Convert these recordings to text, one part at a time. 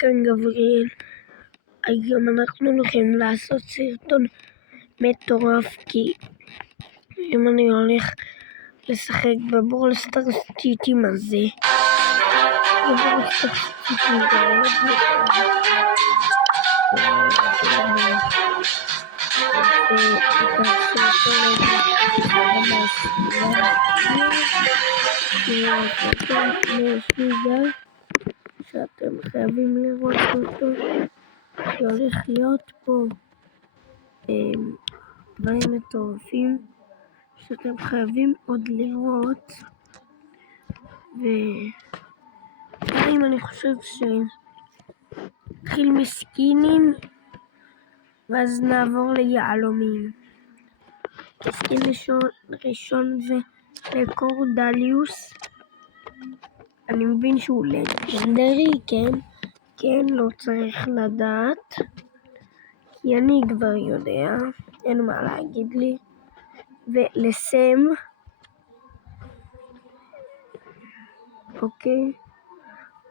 כאן גבריאל. היום אנחנו הולכים לעשות סרטון מטורף, כי היום אני הולך לשחק בברול סטארס צ'יטים הזה. בברול סטארס צ'יטים שאתם חייבים לראות אותו, כי הולך להיות פה דברים מטורפים שאתם חייבים עוד לראות. וגם אני חושב שנתחיל מסקינים ואז נעבור ליהלומים. סקין ראשון זה לקורדליוס. אני מבין שהוא לג'נדרי, כן, לא צריך לדעת, כי אני כבר יודע, אין מה להגיד לי. ולסם, אוקיי,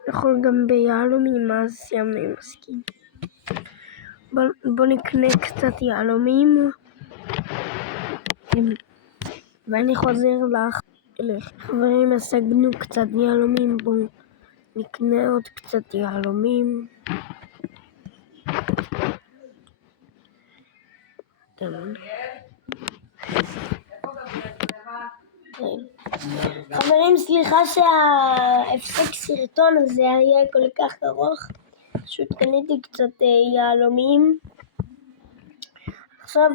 יכול גם ביהלומים, אז סיימנו עם הסקין. בוא נקנה קצת יהלומים, ואני חוזר אליך. חברים, השגנו קצת יהלומים, בואו נקנה עוד קצת יהלומים. חברים, סליחה שההפסק סרטון הזה היה כל כך ארוך, פשוט קניתי קצת יהלומים. עכשיו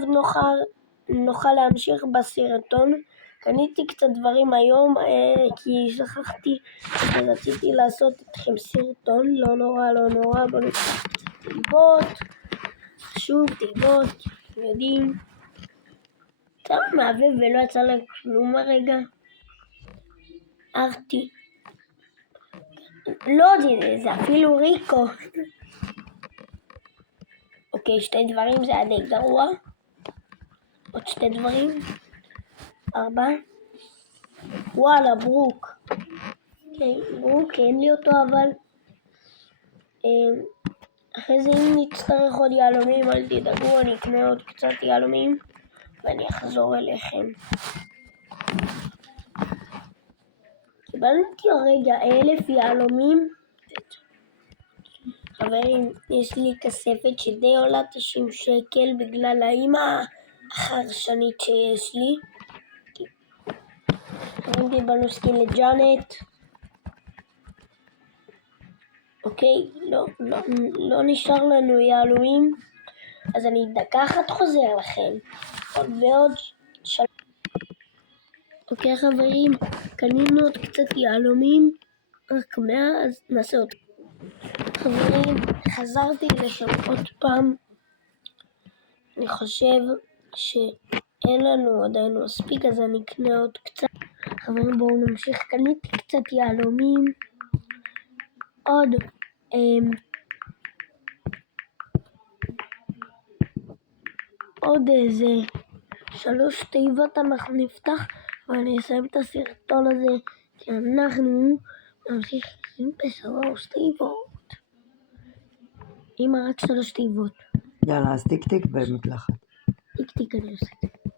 נוכל להמשיך בסרטון. קניתי קצת דברים היום, כי שכחתי שרציתי לעשות איתכם סרטון. לא נורא, בואו ניקח קצת תיבות. חשוב, תיבות, אתם יודעים. קצת מהבב ולא יצא לה כלום הרגע. ארתי. לא, זה אפילו ריקו. אוקיי, 2 דברים, זה היה די גרוע. עוד 2 דברים. 4. וואלה, ברוק. אוקיי, ברוק, אין לי אותו, אבל אחרי זה אם נצטרך עוד יהלומים, אל תדאגו, אני אקנה עוד קצת יהלומים ואני אחזור אליכם. קיבלתי הרגע 1000 יהלומים. חברים, יש לי כספת שדי עולה 90 שקל בגלל האמא החרשנית שיש לי. חברים, קיבלנו סקין לג'אנט. אוקיי, לא נשאר לנו יהלומים, אז אני דקה אחת חוזר לכם. עוד 3. אוקיי חברים, קנינו עוד קצת יהלומים, רק 100, אז נעשה עוד. חברים, חזרתי לשם עוד פעם. אני חושב שאין לנו עדיין מספיק, אז אני אקנה עוד קצת. חברים, בואו נמשיך. קניתי קצת יהלומים. עוד איזה 3 תיבות אנחנו נפתח, ואני אסיים את הסרטון הזה, כי אנחנו נמשיך עם 3 תיבות. עם רק 3 תיבות. יאללה, אז טיק במקלחת. טיק אני עושה את זה.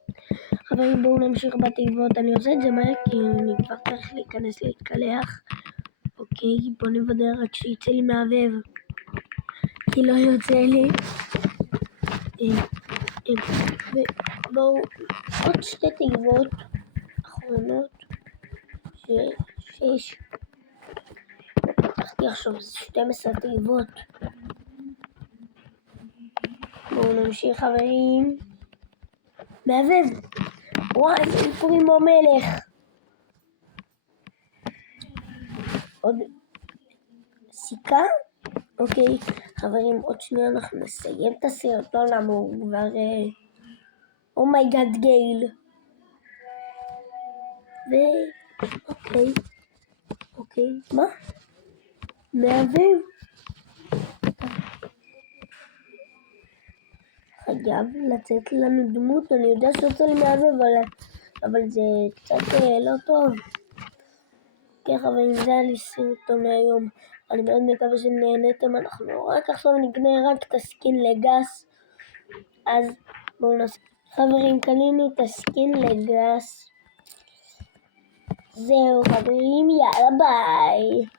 חברים, בואו נמשיך בתיבות. אני עושה את זה מהר, כי אני כבר צריך להיכנס להתקלח. אוקיי, בואו נוודא רק שיצא לי מהבב, כי לא יוצא לי. ובואו, עוד 2 תיבות אחרונות שיש. פתחתי עכשיו 12 תיבות. בואו נמשיך חברים. מהבב. וואי, זה פרימו מלך. עוד סיכה. אוקיי חברים, עוד שנייה אנחנו נסיים את הסרטון, למה הוא כבר אומייגאד גייל. אוקיי, מה? מהבב. חייב לצאת לנו דמות, אני יודע שיוצא לי מהבב, אבל זה קצת לא טוב. כן חברים, זה היה לי סרטון היום. אני מאוד מקווה שנהנתם. אנחנו רק עכשיו נקנה רק את הסקין לגס. אז בואו נעשה. חברים, קנינו את הסקין לגס. זהו חברים, יאללה ביי.